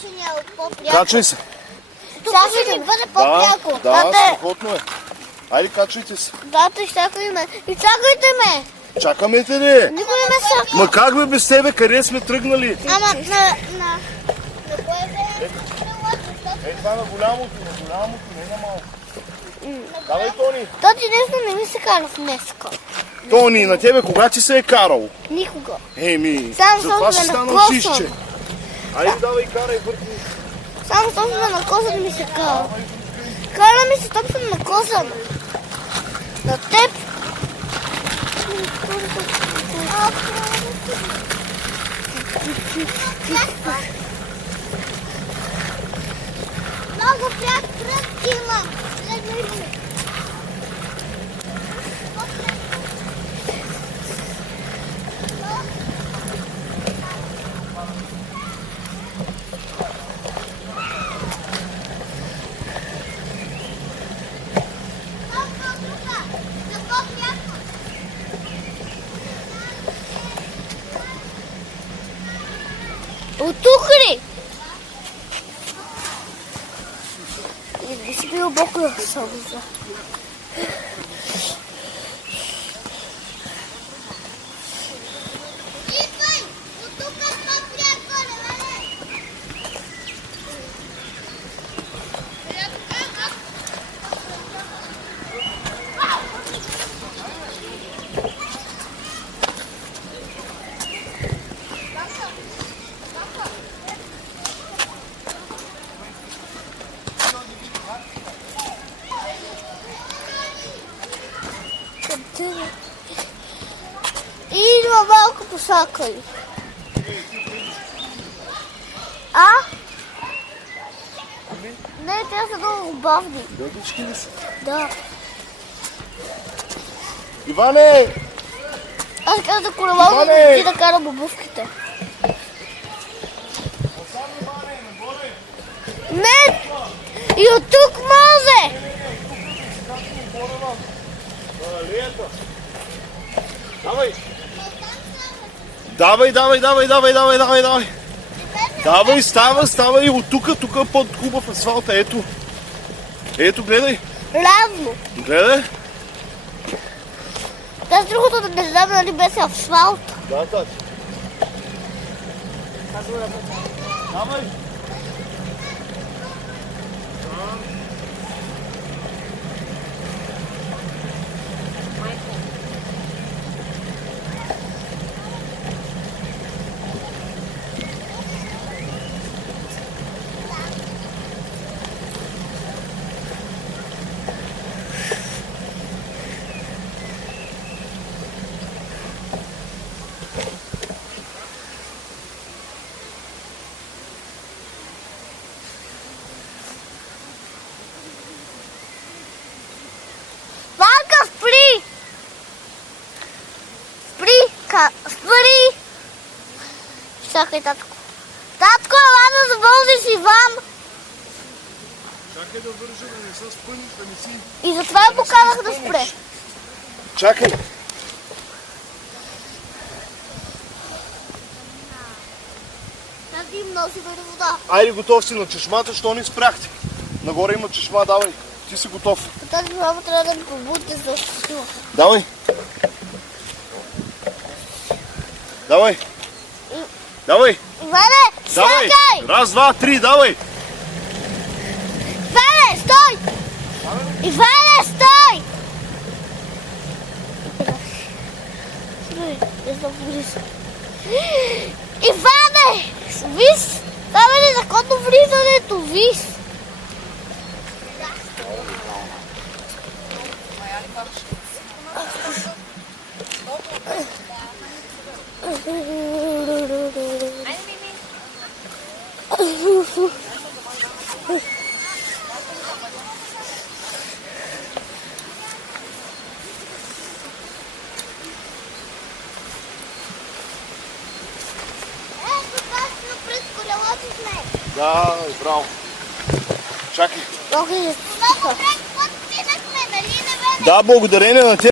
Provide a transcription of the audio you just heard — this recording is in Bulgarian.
ще ни е по-пряко. Качвай се. Сега ще ни бъде по-пряко. Да, страхотно е. Айде, качвайте се. Дата, изчакай ме. Изчакайте ме. Чакаме те, не. Никой не ме чака. Ма как бе без тебе? Къде сме тръгнали? Ама на кое време? Ей, това на голямото, не на малко. Давай, Тони. Тоти днес не ми се кара в днеска. Тони, на тебе кога ти се е карал? Никога. Еми, Само затова защото си ме станал накосвам. чистче. Айде, давай, карай, върти. Само точно на коса ми се кара. Кара ми се точно на коса. На теб. Много пряк кръг имам. Оттук ли? Не си бил бокла сълза. И идва малко посакали. А? Не, те са много бавни. Дългички ли са? Да. Иване! Аз казах да колело да ти да карам обувките. Не! И от тук може! Давай! Давай! Давай, става и от тук под хубав асфалт. Ето, гледай. Равно. Гледай. Аз другото да не знам дали без асфалт. Да, тати. Давай. Спри! Чакай, татко. Татко, ела да завозиш Иван. Чакай да вържа, да не са спъни, да не си... И затова я поканах да спре. Чакай. Тази им носи бъде вода. Айде, готов си на чешмата, що ни спряхте? Нагоре има чешма, давай. Ти си готов. Тази мама трябва да ми побуди за стила. Давай. Давай. Иване, чакай! Раз, два, три, давай. Иване, стой! Иване, стой! Иване! Виж! Това е незаконно влизането, виж! Да, браво. Чакай. Много Да, благодарение на теб.